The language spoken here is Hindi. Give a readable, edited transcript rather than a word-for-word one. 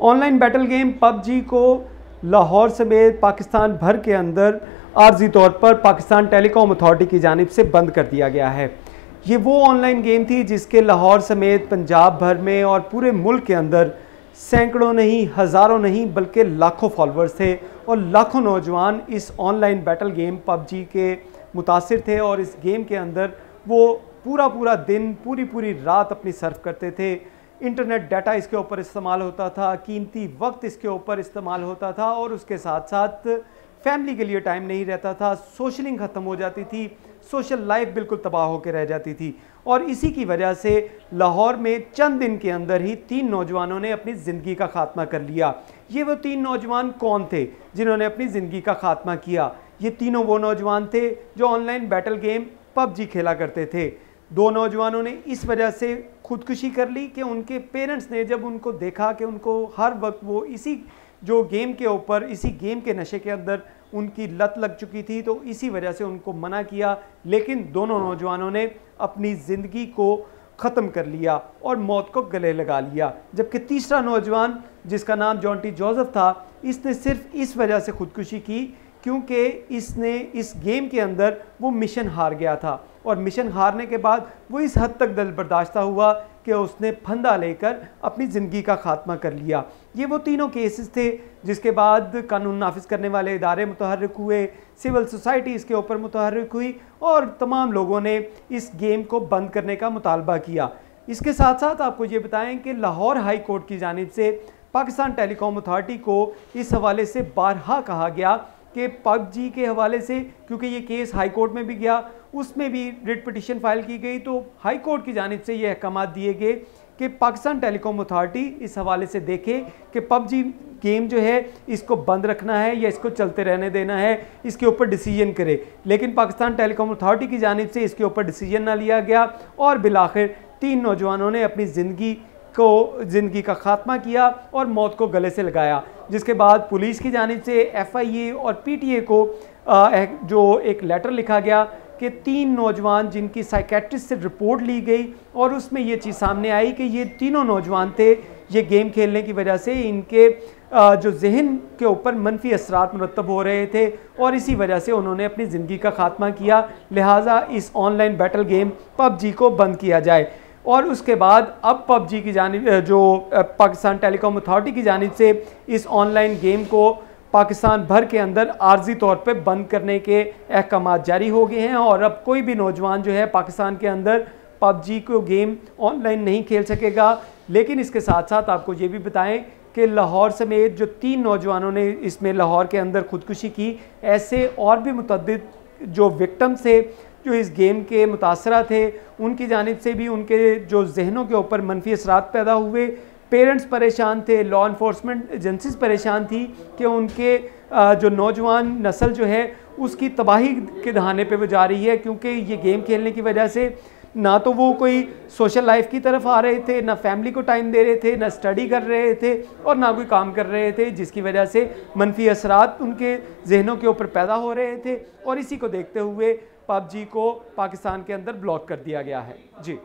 ऑनलाइन बैटल गेम पबजी को लाहौर समेत पाकिस्तान भर के अंदर आर्जी तौर पर पाकिस्तान टेलीकॉम अथॉरिटी की जानिब से बंद कर दिया गया है। ये वो ऑनलाइन गेम थी जिसके लाहौर समेत पंजाब भर में और पूरे मुल्क के अंदर सैकड़ों नहीं, हज़ारों नहीं, बल्कि लाखों फॉलोअर्स थे और लाखों नौजवान इस ऑनलाइन बैटल गेम पबजी के मुतासिर थे और इस गेम के अंदर वो पूरा दिन, पूरी रात अपनी सर्फ करते थे। इंटरनेट डाटा इसके ऊपर इस्तेमाल होता था, कीमती वक्त इसके ऊपर इस्तेमाल होता था और उसके साथ साथ फैमिली के लिए टाइम नहीं रहता था। सोशलिंग ख़त्म हो जाती थी, सोशल लाइफ बिल्कुल तबाह होकर रह जाती थी और इसी की वजह से लाहौर में चंद दिन के अंदर ही 3 नौजवानों ने अपनी ज़िंदगी का खात्मा कर लिया। ये वो 3 नौजवान कौन थे जिन्होंने अपनी ज़िंदगी का खात्मा किया? ये तीनों वो नौजवान थे जो ऑनलाइन बैटल गेम पबजी खेला करते थे। 2 नौजवानों ने इस वजह से खुदकुशी कर ली कि उनके पेरेंट्स ने जब उनको देखा कि उनको हर वक्त वो इसी जो गेम के ऊपर, इसी गेम के नशे के अंदर उनकी लत लग चुकी थी, तो इसी वजह से उनको मना किया। लेकिन दोनों नौजवानों ने अपनी ज़िंदगी को ख़त्म कर लिया और मौत को गले लगा लिया। जबकि तीसरा नौजवान जिसका नाम जॉन्टी जोसेफ था, इसने सिर्फ इस वजह से खुदकुशी की क्योंकि इसने इस गेम के अंदर वो मिशन हार गया था और मिशन हारने के बाद वो इस हद तक दिल बर्दाश्ता हुआ कि उसने फंदा लेकर अपनी ज़िंदगी का खात्मा कर लिया। ये वो तीनों केसेस थे जिसके बाद कानून नाफिज करने वाले इदारे मुतहर्रिक हुए, सिविल सोसाइटी इसके ऊपर मुतहर्रिक हुई और तमाम लोगों ने इस गेम को बंद करने का मुतालबा किया। इसके साथ साथ आपको ये बताएं कि लाहौर हाई कोर्ट की जानिब से पाकिस्तान टेलीकॉम अथॉरिटी को इस हवाले से बारहा कहा गया कि पबजी के हवाले से, क्योंकि ये केस हाई कोर्ट में भी गया, उसमें भी रिट पिटिशन फाइल की गई, तो हाई कोर्ट की जानिब से ये अहकाम दिए गए कि पाकिस्तान टेलीकॉम अथॉरिटी इस हवाले से देखे कि पबजी गेम जो है इसको बंद रखना है या इसको चलते रहने देना है, इसके ऊपर डिसीजन करे। लेकिन पाकिस्तान टेलीकॉम अथॉरिटी की जानिब से इसके ऊपर डिसीजन ना लिया गया और बिलाखिर 3 नौजवानों ने अपनी ज़िंदगी का खात्मा किया और मौत को गले से लगाया। जिसके बाद पुलिस की जानिब से FIA और PTA को जो एक लेटर लिखा गया कि 3 नौजवान जिनकी साइकेट्रिस्ट से रिपोर्ट ली गई और उसमें ये चीज़ सामने आई कि ये तीनों नौजवान थे, ये गेम खेलने की वजह से इनके जो जहन के ऊपर मनफी असरात मुरतब हो रहे थे और इसी वजह से उन्होंने अपनी ज़िंदगी का खात्मा किया। लिहाजा इस ऑनलाइन बैटल गेम पबजी को बंद किया जाए। और उसके बाद अब पबजी की जानिब जो पाकिस्तान टेलीकॉम अथॉरिटी की जानिब से इस ऑनलाइन गेम को पाकिस्तान भर के अंदर आर्जी तौर पे बंद करने के अहकाम जारी हो गए हैं और अब कोई भी नौजवान जो है पाकिस्तान के अंदर पबजी को गेम ऑनलाइन नहीं खेल सकेगा। लेकिन इसके साथ साथ आपको ये भी बताएं कि लाहौर समेत जो 3 नौजवानों ने इसमें लाहौर के अंदर खुदकुशी की, ऐसे और भी मुतअद्दिद जो विक्टिम्स थे जो इस गेम के मुतासरा थे, उनकी जानिब से भी उनके जो जहनों के ऊपर मनफी असरात पैदा हुए। पेरेंट्स परेशान थे, लॉ इन्फोर्समेंट एजेंसीज परेशान थी कि उनके जो नौजवान नस्ल जो है उसकी तबाही के दहाने पे वो जा रही है, क्योंकि ये गेम खेलने की वजह से ना तो वो कोई सोशल लाइफ की तरफ आ रहे थे, ना फैमिली को टाइम दे रहे थे, ना स्टडी कर रहे थे और ना कोई काम कर रहे थे, जिसकी वजह से मनफी असरात उनके जहनों के ऊपर पैदा हो रहे थे और इसी को देखते हुए पबजी को पाकिस्तान के अंदर ब्लॉक कर दिया गया है। जी।